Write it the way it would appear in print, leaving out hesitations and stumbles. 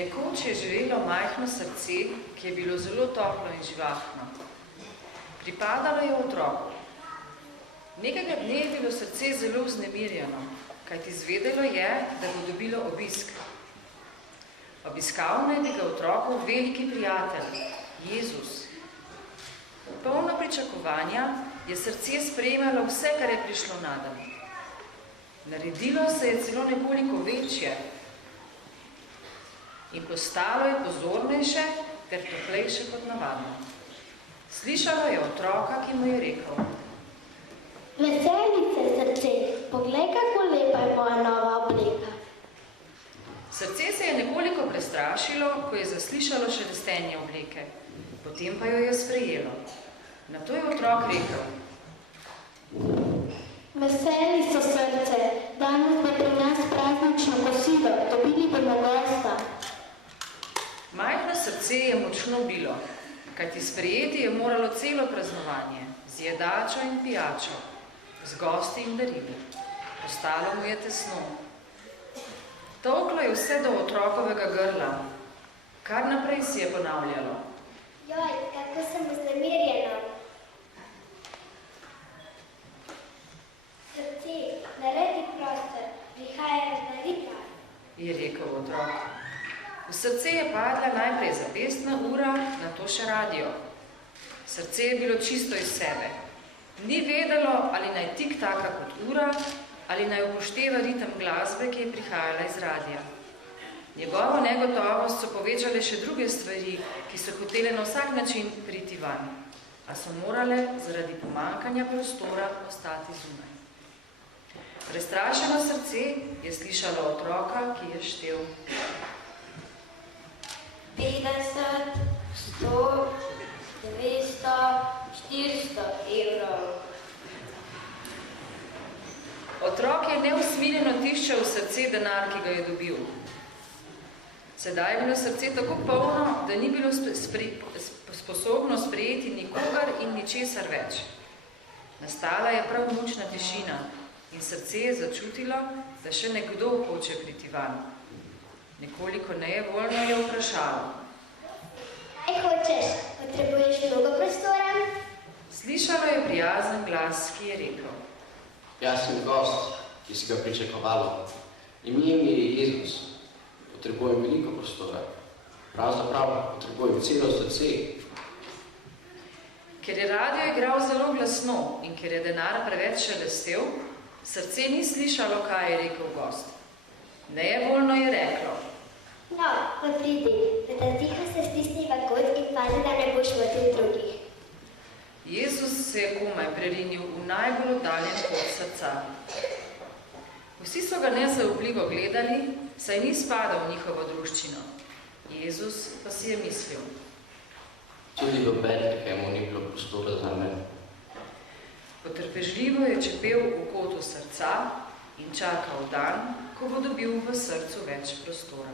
Nekoč je živelo majhno srce, ki je bilo zelo toplo in živahno. Pripadalo je otroku. Nekega dne je bilo srce zelo vznemirjeno, kajti izvedelo je, da bo dobilo obisk. Obiskal naj bi ga otroku veliki prijatelj, Jezus. Polno pričakovanja je srce sprejemalo vse, kar je prišlo nadam. Naredilo se je celo nekoliko večje in postalo je pozornejše ter toplejše kot navadno. Slišalo je otroka, ki mu je rekel: Veselice, srce, poglej, kako lepa je moja nova obleka. Srce se je nekoliko prestrašilo, ko je zaslišalo šelestenje obleke, potem pa jo je sprejelo. Nato je otrok rekel: Veseli so, srce, danes bo pri nas praznično kosilo, dobili bomo gosta. Majhno srce je močno bilo, kajti sprejeti je moralo celo praznovanje, z jedačo in pijačo, z gosti in darili. Ostalo mu je tesno. Tolklo je vse do otrokovega grla. Kar naprej si je ponavljalo: Joj, kako sem vznemirjena. Srce, naredi prostor, prihajajo znarika, je rekel otrok. V srce je padla najprej zapestna ura, nato še radio. Srce je bilo čisto iz sebe. Ni vedelo, ali naj tik-taka kot ura, ali naj upošteva ritem glasbe, ki je prihajala iz radia. Njegovo negotovost so povečale še druge stvari, ki so hotele na vsak način priti van, a so morale zaradi pomanjkanja prostora ostati zunaj. Prestrašeno srce je slišalo otroka, ki je štel 50, 100, 200, 400 evrov. Otrok je neusmiljeno tiščal v srce denar, ki ga je dobil. Sedaj je bilo srce tako polno, da ni bilo sposobno sprejeti nikogar in ničesar več. Nastala je prav mučna tišina in srce je začutilo, da še nekdo hoče priti van. Nekoliko nejevoljno je vprašalo: Kaj hočeš? Potrebuješ mnogo prostora? Slišalo je prijazen glas, ki je rekel: Jaz sem gost, ki si ga pričakovalo. Ime mi je Jezus. Potrebujem veliko prostora. Pravzaprav potrebujem celo srce. Ker je radio igral zelo glasno in ker je denar preveč šelestel, srce ni slišalo, kaj je rekel gost. Nejevoljno je reklo: No, pa pridi, da tiho se stisni v kot in pazi, da ne boš motil drugih. Jezus se je komaj prerinil v najbolj oddaljen kot srca. Vsi so ga nezaupljivo gledali, saj ni spadal v njihovo druščino. Jezus pa si je mislil: Tudi v Betlehemu ni bilo prostora za mene. Potrpežljivo je čepel v kotu srca in čakal dan, ko bo dobil v srcu več prostora.